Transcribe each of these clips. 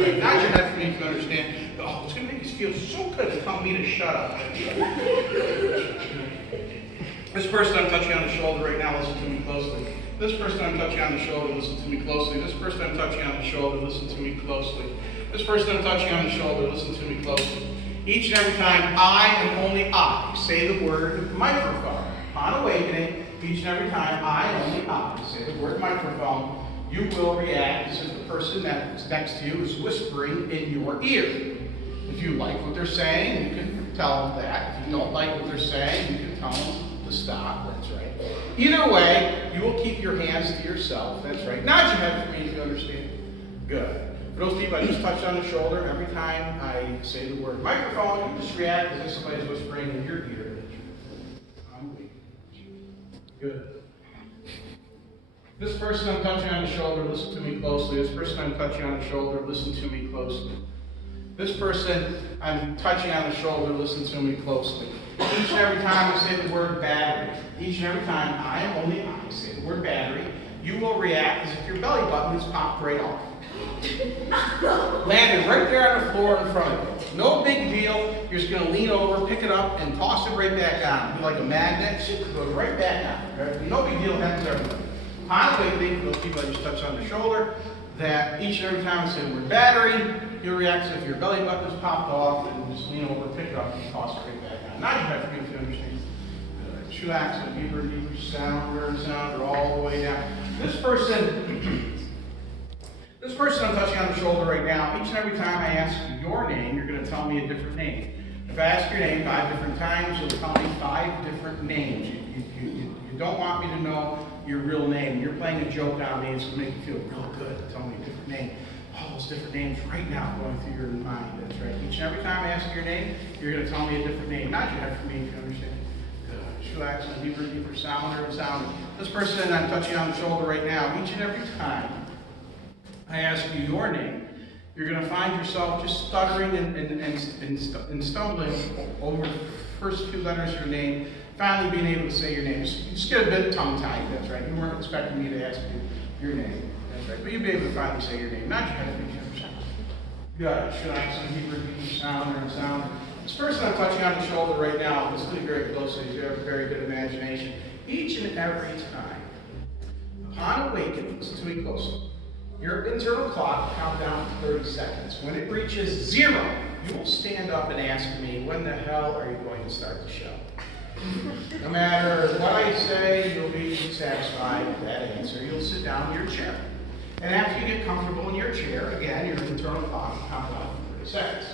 right. Nod your head for me to understand. Oh, it's going to make you feel so good to tell me to shut up. This person I'm touching on the shoulder right now, listen to me closely. This person I'm touching on the shoulder, listen to me closely. This person I'm touching on the shoulder, listen to me closely. This person I'm touching on the shoulder, listen to me closely. Each and every time I and only I say the word microphone. Upon awakening, each and every time I and only I say the word microphone, you will react as if the person that's next to you is whispering in your ear. If you like what they're saying, you can tell them that. If you don't like what they're saying, you can tell them to stop. That's right. Either way, you will keep your hands to yourself. That's right. Nod your head for me if you understand. Good. For those people I just touched on the shoulder, every time I say the word microphone, you just react as if somebody's whispering in your ear. I'm weak. Good. This person I'm touching on the shoulder, listen to me closely. This person I'm touching on the shoulder, listen to me closely. This person I'm touching on the shoulder, listen to me closely. Each and every time I say the word battery, each and every time I and only I say the word battery, you will react as if your belly button is popped right off. Landed right there on the floor in front of you. No big deal. You're just going to lean over, pick it up, and toss it right back on. Be like a magnet, it goes right back on. Right? No big deal, happens to everybody. Upon awakening, for those people I just touched on the shoulder, that each and every time I say the word battery, you'll react as if your belly button is popped off, and just lean over, pick it up, and toss it right back on. Now you have to be able to understand. Chillax, a deeper, deeper sounder, all the way down. This person I'm touching on the shoulder right now, each and every time I ask you your name, you're going to tell me a different name. If I ask your name 5 different times, you'll tell me 5 different names. You don't want me to know your real name. You're playing a joke on me. It's going to make you feel real good to tell me a different name. All those different names right now going through your mind. That's right. Each and every time I ask your name, you're going to tell me a different name. Not your head for me, if you understand. Good. Relax and deeper, deeper, sounder and sounder. This person I'm touching on the shoulder right now, each and every time I ask you your name, you're going to find yourself just stuttering and stumbling over the first few letters of your name, finally being able to say your name. Just get a bit tongue-tied, that's right. You weren't expecting me to ask you your name, that's right. But you'll be able to finally say your name. Not your head, but your sound. Good. Relax and deeper, deeper, sounder and sounder. This person I'm touching on the shoulder right now, listen to me very closely, you have a very good imagination. Each and every time, upon awakening, listen to me closely. Your internal clock will count down to 30 seconds. When it reaches 0, you will stand up and ask me, when the hell are you going to start the show? No matter what I say, you'll be satisfied with that answer. You'll sit down in your chair. And after you get comfortable in your chair, again, your internal clock will count down to 30 seconds.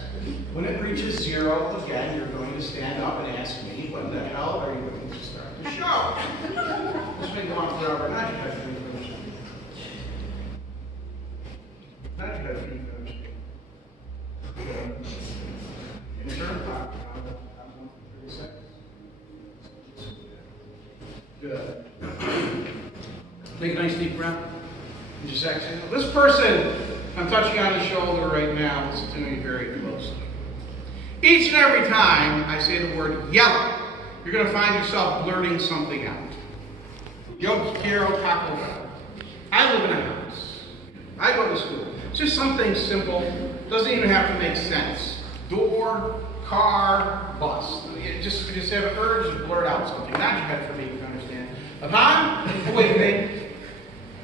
When it reaches 0, again, you're going to stand up and ask me, when the hell are you going to start the show? This may go on forever. Not you guys. Not you guys. Internal clock. Good. Take a nice deep breath. And just exhale. This person I'm touching on the shoulder right now, listen to me very closely. Each and every time I say the word yellow, you're going to find yourself blurting something out. Yo quiero Taco Bell. I live in a house. I go to school. It's just something simple. Doesn't even have to make sense. Door, car, bus. You just have an urge to blurt out something. Not your head for me, you understand. Upon awakening,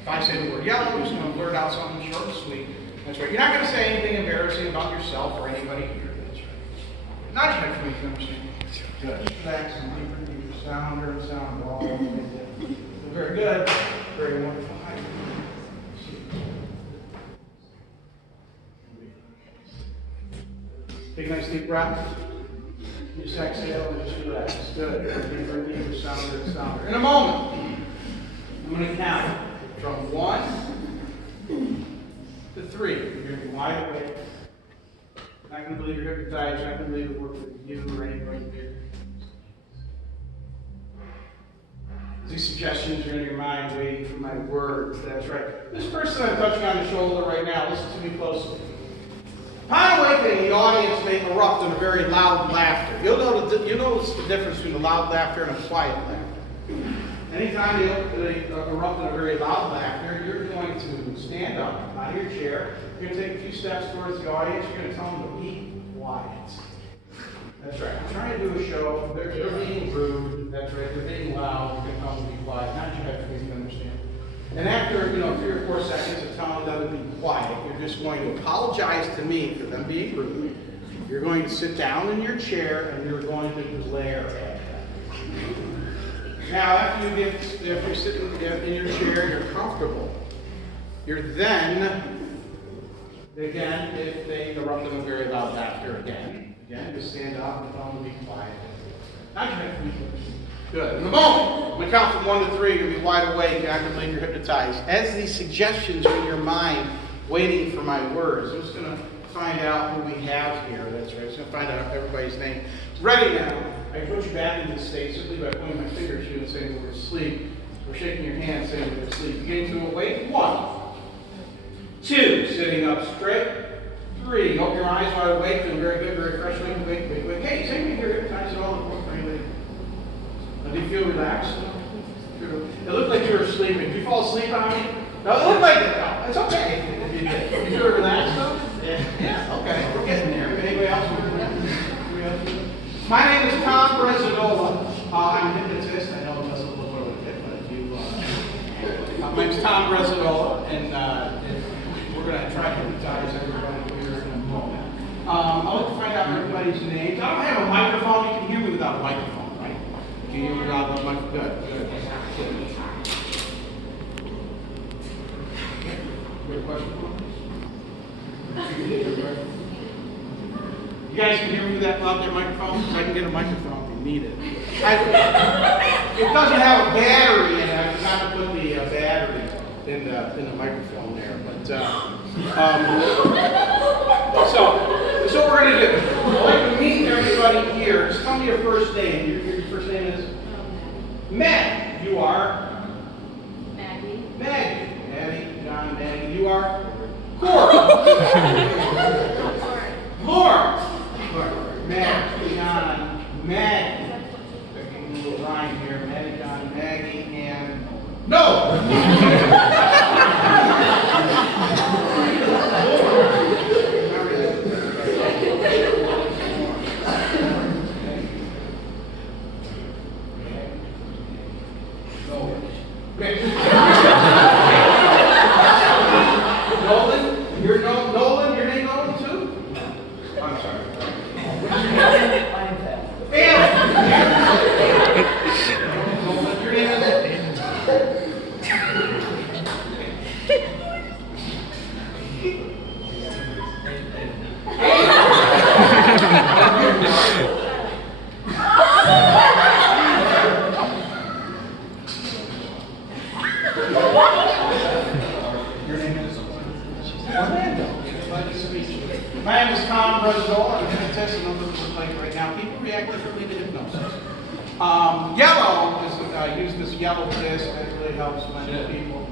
if I say the word yellow, you're just going to blurt out something short and sweet. That's right. You're not going to say anything embarrassing about yourself or anybody here. That's right. Not your head for me, you understand. Good. Relax and deeper, deeper, sounder and sounder all the way down. Very good. Very wonderful. Take a nice deep breath. Just exhale and just relax. Good. Deeper, deeper, sounder and sounder. In a moment, I'm going to count from 1 to 3. You're going to be wide awake. You're not going to believe you're hypnotized. You're not going to believe it worked with you or anybody here. These suggestions are in your mind waiting for my words. That's right. This person I'm touching on the shoulder right now, listen to me closely. Upon awakening, the audience may erupt in a very loud laughter. You'll notice the difference between a loud laughter and a quiet laughter. Anytime they erupt in a very loud laughter, you're going going to stand up out of your chair. You're going to take a few steps towards the audience. You're going to tell them to be quiet. That's right. I'm trying to do a show. They're being rude. That's right. They're being loud. You're going to tell them to be quiet. Not you have to understand. And after 3 or 4 seconds of telling them to be quiet, you're just going to apologize to me for them being rude. You're going to sit down in your chair and you're going to glare at them. Now, after you're sitting in your chair, you're comfortable. You're then, again, if they interrupt them with very loud laughter again, just stand up and tell them to be quiet. Now you have to be good. In a moment, I'm going to count from 1 to 3. You're going to be wide awake. You're not going to believe you're hypnotized. As these suggestions are in your mind, waiting for my words, I'm just going to find out who we have here. That's right. I'm just going to find out everybody's name. Ready now. I put you back into the state simply by pointing my finger at you and saying we're asleep. We're shaking your hand saying we're asleep. Beginning to awake. 1, 2, sitting up straight. 3, open your eyes wide awake. Feeling very good, very fresh. Wake. Hey, is anybody here hypnotized at all? Do you feel relaxed? It looked like you were sleeping. Did you fall asleep on me? No, it looked like it. No, it's okay. You feel relaxed though? Yeah. Okay. We're getting there. Anybody else? My name is Tom Bresadola. I'm a hypnotist. I know it doesn't look like it, but you. My name's Tom Bresadola, and we're going to try to hypnotize everybody here in a moment. I'll like to find out everybody's names. I don't have a microphone. You can hear me without a microphone. Can you hear me without a microphone? Good. Good question. You guys can hear me without that microphone? I can get a microphone if you need it. It doesn't have a battery in it. I forgot to put the battery in the microphone there. But so what we're going to do. I'd like to meet everybody here. Just tell me your first name. Your first name is? Meg. You are? Maggie. Maggie. Maddie, John, Maggie. You are? Cora. Lord. Maggie, John, Maggie. Making a little line here. Maddie, John, Maggie, and no. Nolan, your name Nolan too? I'm sorry. Nolan, your name is? My name is Tom Bresadola. I'm going to test and I'm looking for light right now. People react differently to hypnosis. Yellow, I use this yellow disc that really helps many people.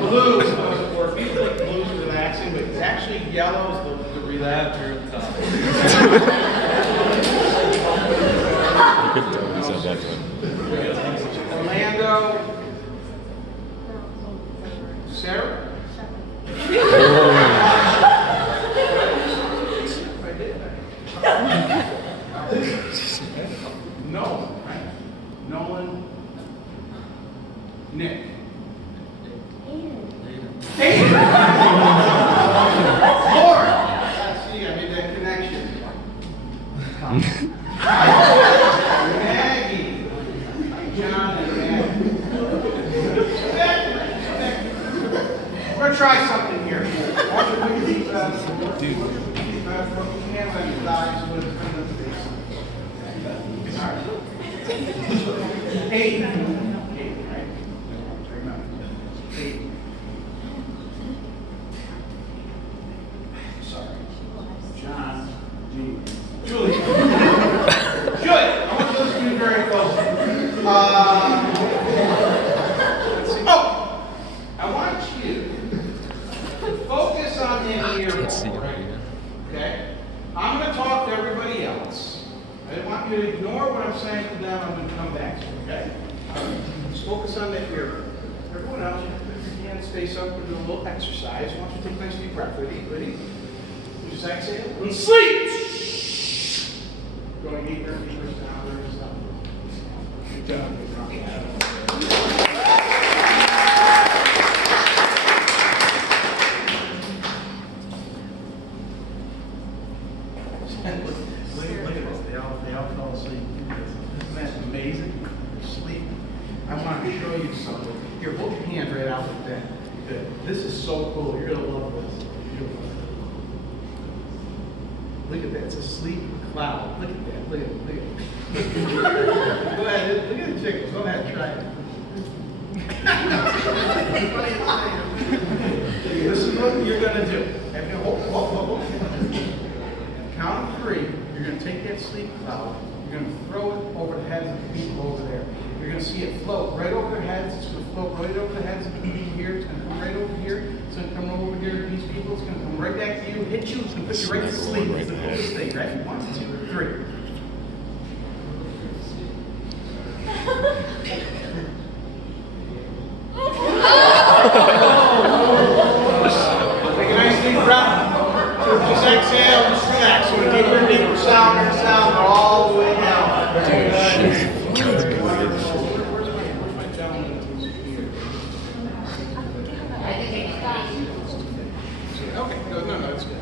Blue, for people think blue is relaxing, but it's actually yellow is the relaxer at the top. Orlando, Sarah? Nolan, right? Nolan, Nick. Aidan. Laura. See, I made that connection. Maggie. John and Maggie. We're going to try something here. I want you to put your deep breath. Deep breath. Put your hands on your thighs with the face. All right. Aidan. Aidan, right? Remember. Aidan. Sorry. John. Julie. Julie. Julie, I want you to listen to me very closely. Let's see. Oh! I want you to focus on in here. Right? Okay? I'm going to talk to everybody else. I want you to focus on that ear. Everyone else, your hands face up. We're doing a little exercise. Why don't you take a nice deep breath? Ready? Just exhale and sleep. Going deeper and deeper down. Good job. Look at this. They all fell asleep. Isn't that amazing? Sleep. I want to show you something. Here, hold your hand right out like that. Good. This is so cool. You're going to love this. Look at that. It's a sleep cloud. Look at that. Look at it. Go ahead. Look at the chickens. Go ahead. Try it. This is what you're going to do. Hold. Count of 3. You're going to take that sleep cloud. You're going to throw it over the heads of the people over there. You're going to see it float right over their heads. It's going to float right over the heads of the people here. It's going to come right over here. It's going to come over here to these people. It's going to come right back to you, hit you. It's going to put you right to sleep. It's the coolest thing, right? 1, 2, 3. Take a nice deep breath. Just exhale and relax. So a deeper and deeper sound all the way down. Where's my gentleman who's here? Okay, no, it's good.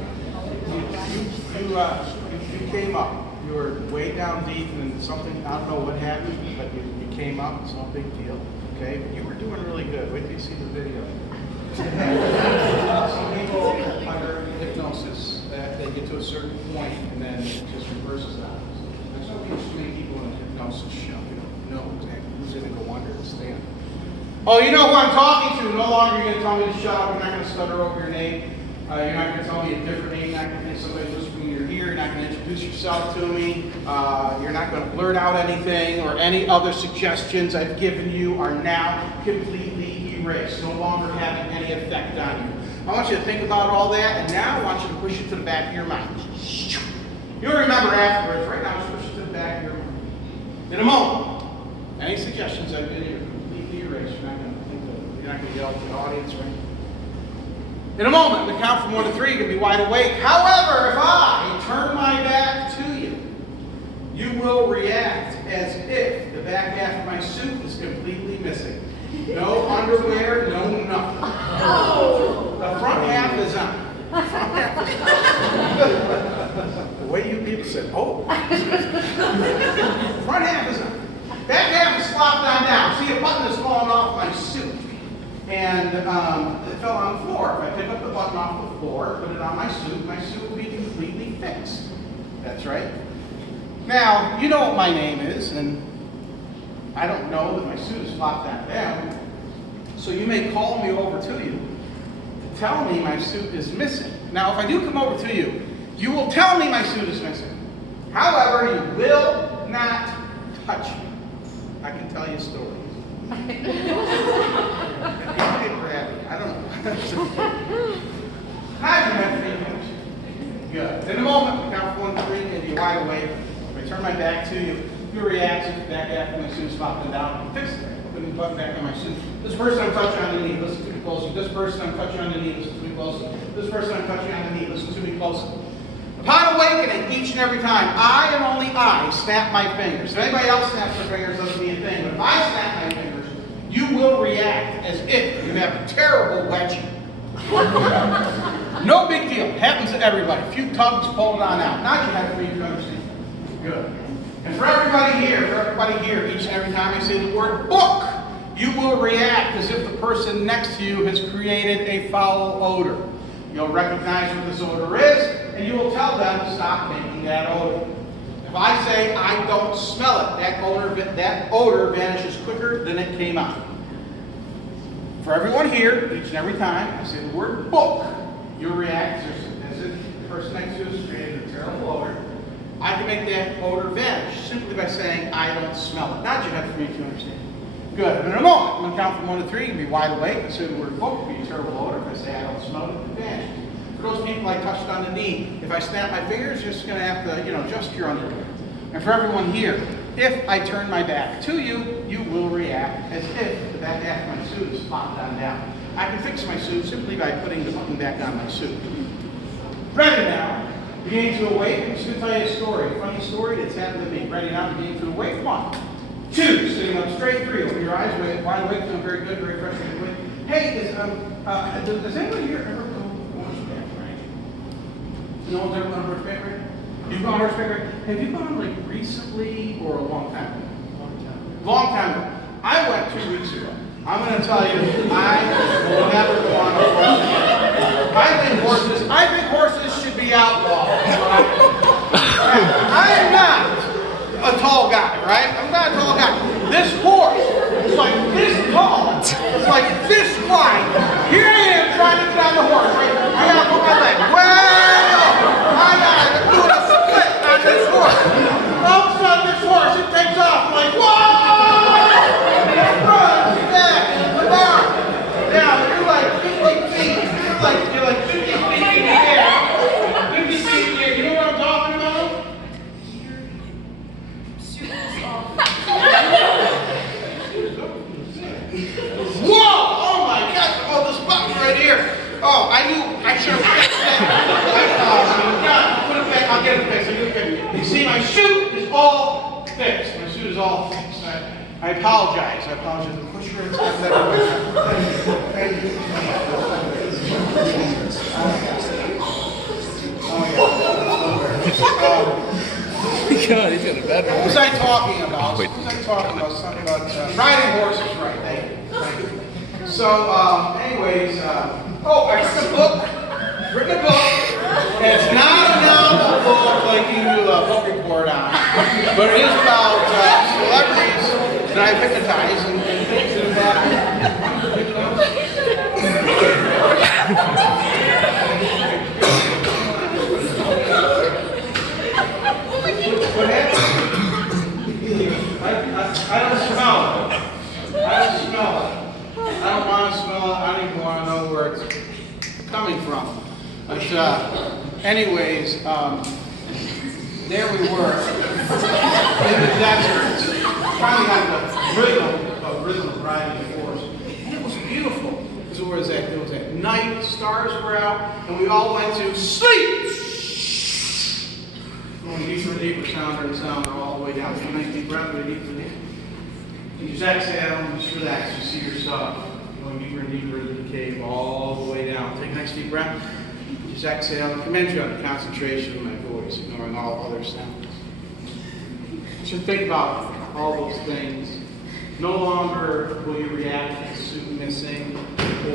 You came up. You were way down deep and something, I don't know what happened, but you came up. It's no big deal. Okay, but you were doing really good. Wait till you see the video. Some people under hypnosis, they get to a certain point and then it just reverses out. There's so many people in a hypnosis show. You don't know exactly who's going to go under and stand. Oh, you know who I'm talking to. No longer you're going to tell me to shut up. You're not going to stutter over your name. You're not going to tell me a different name. You're not going to think somebody's whispering in your ear. You're not going to introduce yourself to me. You're not going to blurt out anything, or any other suggestions I've given you are now completely erased, no longer having any effect on you. I want you to think about all that, and now I want you to push it to the back of your mind. You'll remember afterwards. Right now, just push it to the back of your mind. In a moment, any suggestions I've given you are completely erased. You're not going to yell at the audience, right? In a moment, the count from 1 to 3, you're going to be wide awake. However, if I turn my back to you, you will react as if the back half of my suit is completely missing. No underwear, no nothing. The front half is on. The way you people said, oh. Front half is on. Back half is flopped on down. See, a button is falling off my suit. And it fell on the floor. If I pick up the button off the floor, put it on my suit will be completely fixed. That's right. Now, you know what my name is, and I don't know that my suit is flopped on down. So you may call me over to you to tell me my suit is missing. Now, if I do come over to you, you will tell me my suit is missing. However, you will not touch me. I can tell you stories. I don't know. How'd you have feelings? Good. In a moment, we count 1 to 3, and you're wide awake. If I turn my back to you, your reaction to the back half of my suit is flopping down. Fix it. Put the button back on my suit. This person I'm touching on the knee, listen to me closely. This person I'm touching on the knee, listen to me closely. This person I'm touching on the knee, listen to me closely. Upon awakening, each and every time, I and only I snap my fingers. If anybody else snaps their fingers, doesn't mean a thing. But if I snap my fingers, you will react as if you have a terrible wedgie. No big deal. Happens to everybody. A few tugs, pull it on out. Nod your head for you to understand. Good. And for everybody here, each and every time I say the word book, you will react as if the person next to you has created a foul odor. You'll recognize what this odor is, and you will tell them to stop making that odor. If I say I don't smell it, that odor vanishes quicker than it came out. For everyone here, each and every time I say the word book, you react as if the person next to you has created a terrible odor. I can make that odor vanish simply by saying I don't smell it. Nod your head for me to understand. Good. And in a moment, I'm going to count from 1 to 3 and be wide awake. I say the word book, be a terrible odor. If I say I don't smell it, it vanishes. For those people I touched on the knee, if I snap my fingers, you're just going to have to, adjust your underwear. And for everyone here, if I turn my back to you, you will react back as if the back half of my suit is flopped on down. I can fix my suit simply by putting the button back on my suit. Ready now. Beginning to awake. I'm just going to tell you a story. A funny story that's happened to me. Ready now. Beginning to awake. 1, 2. Sitting up straight. 3. Open your eyes. Wide awake. Feeling very good. Very fresh. Very awake. Hey, does anybody here ever go horseback riding? No one's ever gone horseback riding? You've gone horseback riding? Have you gone like recently or a long time ago? Long time ago. I went 2 weeks ago. I'm going to tell you, I will never go on a horse again. I think horses should be outlawed. I am not a tall guy, right? I'm not a tall guy. This horse is like this tall. It's like this wide. Here I am trying to get on the horse, right? I got to put my leg way up. I got to do a split on this horse. All of a sudden, this horse, it takes off. I'm like, whoa! Now, you're like 50 feet. You're like 50 feet in the air. 50 feet in the air. You know what I'm talking about? Whoa! Oh my gosh! Oh, this button right here. Oh, I knew. I should have fixed that. Put it back. I'll get it fixed. You see, my suit is all fixed. My suit is all fixed. I apologize. I apologize. Push your hands back that way. Thank you. God, he's got a better What was I talking about? Something about riding horses, right? Thank you. So, anyways, I written a book. And it's not a novel book like you do a book report on, but it is about celebrities that I've hypnotized and things that have What happened? I don't smell it. I don't smell it. I don't want to smell it. I don't even want to know where it's coming from. But anyways, there we were in the desert, trying to have the rhythm of riding the horse. And it was beautiful. It was at night, the stars were out, and we all went to sleep. Going deeper and deeper, sounder and sounder, all the way down. Take a nice deep breath, really deep, really deep. You just exhale, just relax. You see yourself going deeper and deeper into the cave, all the way down. Take a nice deep breath. Just exhale. Commend you on the concentration of my voice, ignoring all other sounds. Just think about all those things. No longer will you react to the suit missing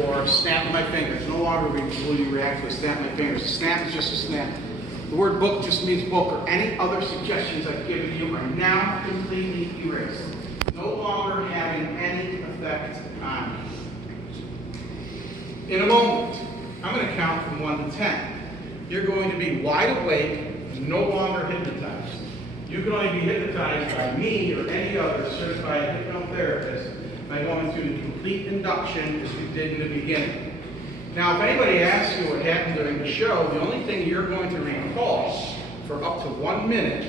or snap my fingers. No longer will you react to a snap my fingers. A snap is just a snap. The word book just means book, or any other suggestions I've given you are now completely erased. No longer having any effect on me. In a moment, I'm going to count from 1 to 10. You're going to be wide awake, no longer hypnotized. You can only be hypnotized by me or any other certified hypnotherapist by going through the complete induction as we did in the beginning. Now, if anybody asks you what happened during the show, the only thing you're going to recall for up to 1 minute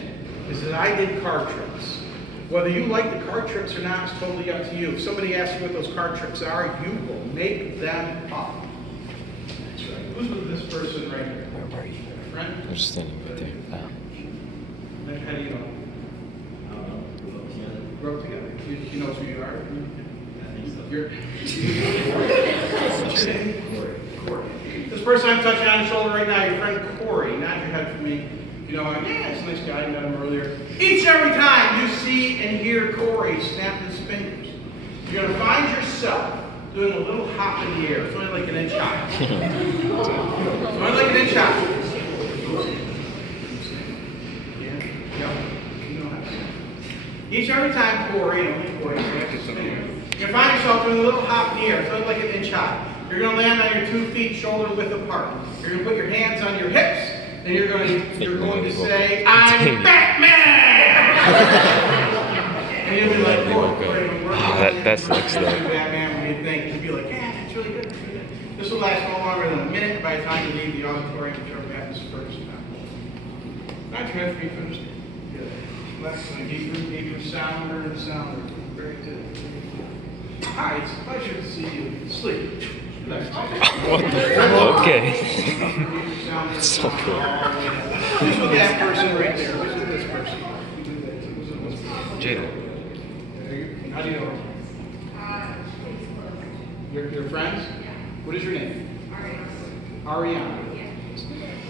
is that I did card tricks. Whether you like the card tricks or not is totally up to you. If somebody asks you what those card tricks are, you will make them up. That's right. Who's with this person right here? Where are you? Friend? They're just standing right there. How do you know? Grew up together. She knows who you are? You're, what's your name? Corey. This person I'm touching on your shoulder right now, your friend Corey. Nod your head for me. You know, yeah, it's a nice guy. I met him earlier. Each and every time you see and hear Corey snap his fingers, you're going to find yourself doing a little hop in the air. It's only like an inch high. It's only like an inch high. Each and every time Corey, and only Corey, snaps his fingers, you're going to find yourself doing a little hop in the air. It's only like an inch high. You're going to land on your 2 feet shoulder width apart. You're going to put your hands on your hips, and you're going to say, "I'm Batman!" And you'll be like, that's next though. Batman, what do you think? You'll be like, yeah, that's really good. This will last no longer than a minute by the time you leave the auditorium, which are Batman's first time. Not your head for me, finish it. Good. Last one, deeper, sounder, and sounder. Very good. Hi, it's a pleasure to see you sleep. What the fuck? Okay. That's so cool. Who's with that person right there? Who's with this person? Jaden. How do you know her? Your friends? What is your name? Ariana.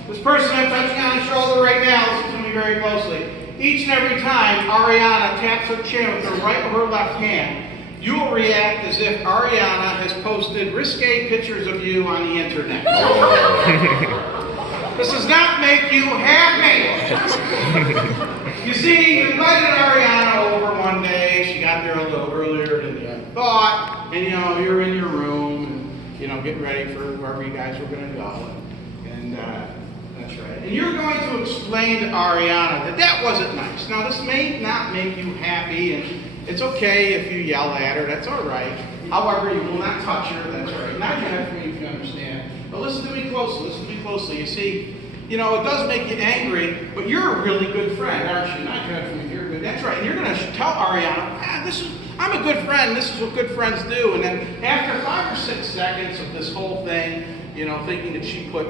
This person I'm touching on the shoulder right now, listen to me very closely. Each and every time Ariana taps her chin with her right or her left hand, you will react as if Ariana has posted risque pictures of you on the internet. This does not make you happy. You see, you invited Ariana over one day. She got there a little earlier than you had thought, and you're in your room, and getting ready for wherever you guys were going to go. And that's right. And you're going to explain to Ariana that wasn't nice. Now, this may not make you happy, and it's okay if you yell at her. That's all right. However, you will not touch her. That's all right. Not yet for me, if you understand. But listen to me closely. Listen to me closely. You see, it does make you angry, but you're a really good friend, aren't you? Not yet for me. You're good. That's right. And you're going to tell Ariana, I'm a good friend. This is what good friends do. And then after 5 or 6 seconds of this whole thing, thinking that she put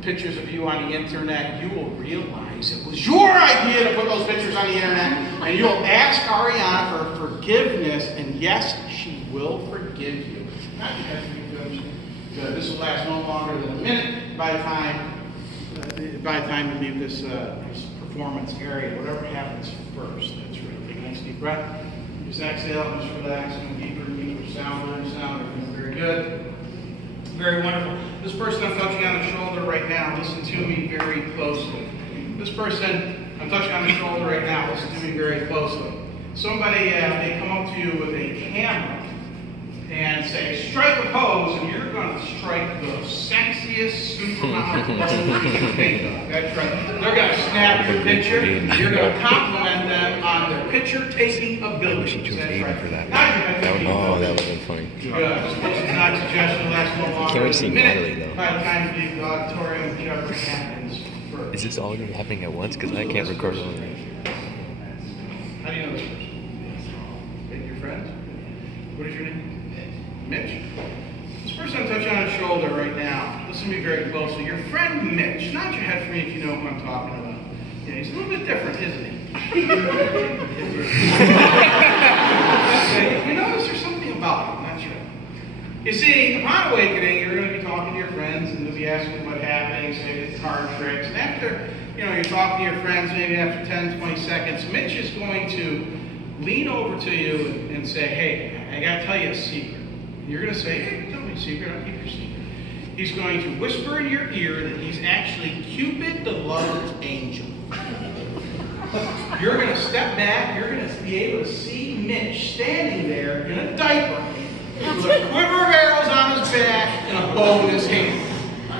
pictures of you on the internet, you will realize it was your idea to put those pictures on the internet, and you'll ask Ariana for forgiveness, and yes, she will forgive you. Not yet for me. Good. This will last no longer than a minute by the time you leave this performance area. Whatever happens first. That's right. Take a nice deep breath. Just exhale. Just relax. And deeper, sounder. Very good. Very wonderful. This person I'm touching on the shoulder right now, listen to me very closely. This person I'm touching on the shoulder right now, listen to me very closely. Somebody may come up to you with a camera and say, strike a pose, and you're going to strike the sexiest supermodel pose you can think of. That's right. They're going to snap your picture. You're going to compliment them on their picture-taking abilities. That's right. For that. That would have been funny. Good. This is not a suggestion. Last no longer Can't we than see a minute. modeling, though? By the time you leave the auditorium, whichever happens first. Is this all going to be happening at once? Because I can't record all of it. How do you know this person? Your friend? What is your name? Mitch? This person I'm touching on his shoulder right now, listen to me very closely. Your friend Mitch, nod your head for me if you know who I'm talking about. Yeah, he's a little bit different, isn't he? You notice there's something about him, that's right. You see, upon awakening, you're going to be talking to your friends, and they'll be asking what happened, say the card tricks, and after, you're talking to your friends, maybe after 10, 20 seconds, Mitch is going to lean over to you and say, hey, I got to tell you a secret. You're going to say, hey, tell me a secret, I'll keep your secret. He's going to whisper in your ear that he's actually Cupid the loved angel. You're going to step back, you're going to be able to see Mitch standing there in a diaper with a quiver of arrows on his back and a bow in his hand.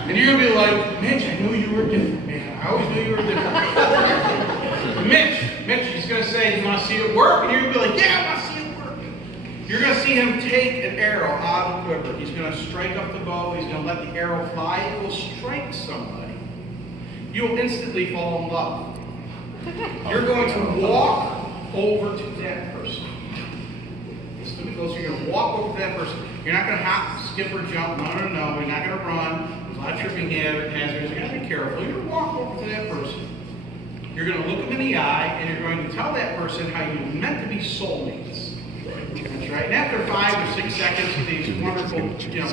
And you're going to be like, Mitch, I knew you were different, man. I always knew you were different. Mitch, he's going to say, you want to see it work? And you're going to be like, yeah, I want to see it work. You're going to see him take an arrow out of the quiver. He's going to strike up the bow. He's going to let the arrow fly. It will strike somebody. You'll instantly fall in love. You're going to walk over to that person. Listen to me close. You're going to walk over to that person. You're not going to hop, skip, or jump. No. You're not going to run. There's a lot of tripping hazards. You're going to be careful. You're going to walk over to that person. You're going to look them in the eye, and you're going to tell that person how you meant to be soulmates. That's right. And after 5 or 6 seconds of these wonderful,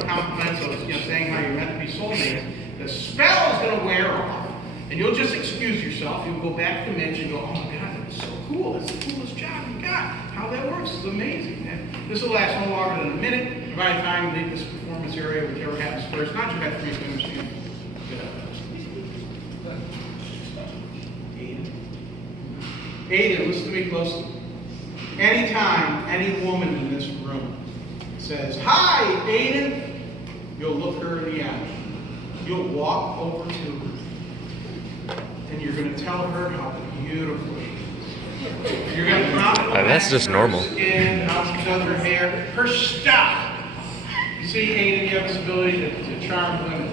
compliments of, saying how you're meant to be soulmates, the spell is going to wear off, and you'll just excuse yourself. You'll go back to Mitch and go, oh my God, that was so cool. That's the coolest job you got. How that works is amazing, man. This will last no longer than a minute. And by the time you leave this performance area, whichever happens first, not your head for me to understand. Aidan, listen to me closely. Anytime any woman in this room says, hi, Aidan, you'll look her in the eye. You'll walk over to her, and you're going to tell her how beautiful she is. You're going to compliment That's just normal. her skin, how she does her hair, her style. You see, Aidan, you have this ability to charm women.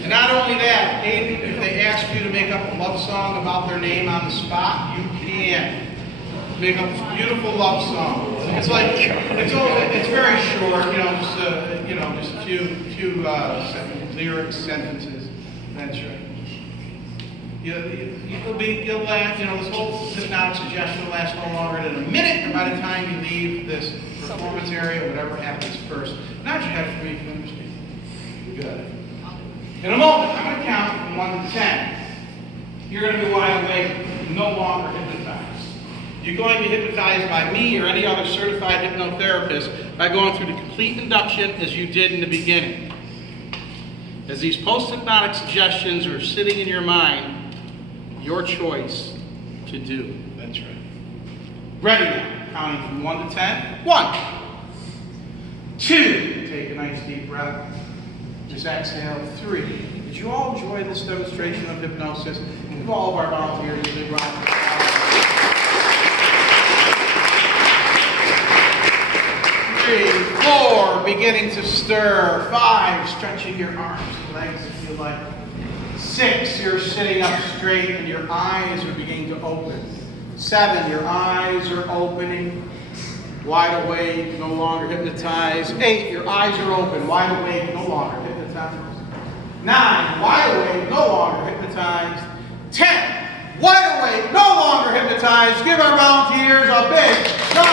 And not only that, Aidan, if they ask you to make up a love song about their name on the spot, you can make up a beautiful love song. It's like, it's very short, just a few lyric sentences. That's right. You'll last, this whole hypnotic suggestion will last no longer than a minute, and by the time you leave this performance area, whatever happens first, nod your head for me if you understand. Good. In a moment, I'm going to count from 1 to 10. You're going to be wide awake, no longer hypnotized. You're going to be hypnotized by me or any other certified hypnotherapist by going through the complete induction as you did in the beginning. As these post-hypnotic suggestions are sitting in your mind, your choice to do. That's right. Ready now. Counting from 1 to 10. 1, 2. Take a nice deep breath. Just exhale. 3. Did you all enjoy this demonstration of hypnosis? And give all of our volunteers a big round of applause. 3, 4, beginning to stir. 5, stretching your arms and legs if you like. 6, you're sitting up straight and your eyes are beginning to open. 7, your eyes are opening. Wide awake, no longer hypnotized. 8, your eyes are open, wide awake, no longer hypnotized. 9, wide awake, no longer hypnotized. 10, wide awake, no longer hypnotized. Give our volunteers a big round